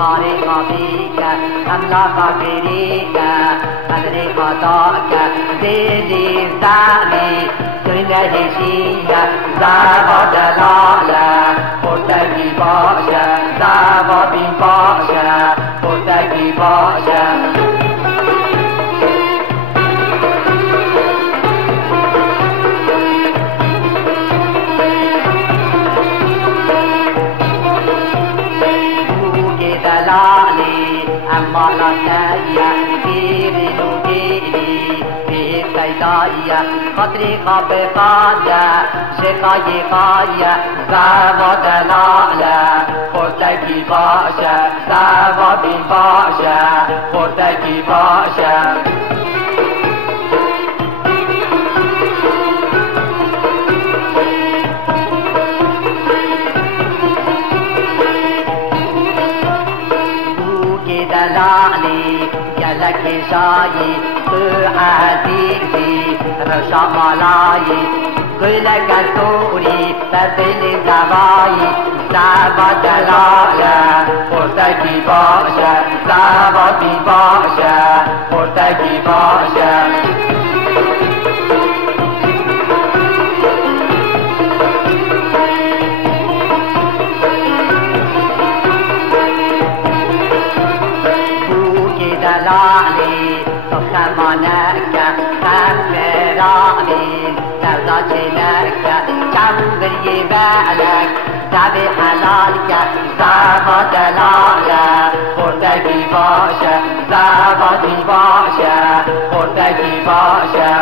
طارق بيك أملاك بريك قدر خطاك زيدي زعمي سنة هشية زعب دلالة قرتكي باشا زعب بي باشا قرتكي باشا أما لا تايا كيري نوكيري في كيدايا خطري خبقايا شقاي قايا زاوى دلالة خورتكي باشا زاوى بي باشا خورتكي باشا دلالي جلك جاي تو عزيزي رشا ملاي كلك سوري تدل زواي زابا دلالة خورتكي باشا زابا بي باشا خورتكي باشا دلالي تخمانك خمراني ترضى جنبر يبالك تبي حلالك زابا دلالة خورتكي باشا زابا دي باشا خورتكي باشا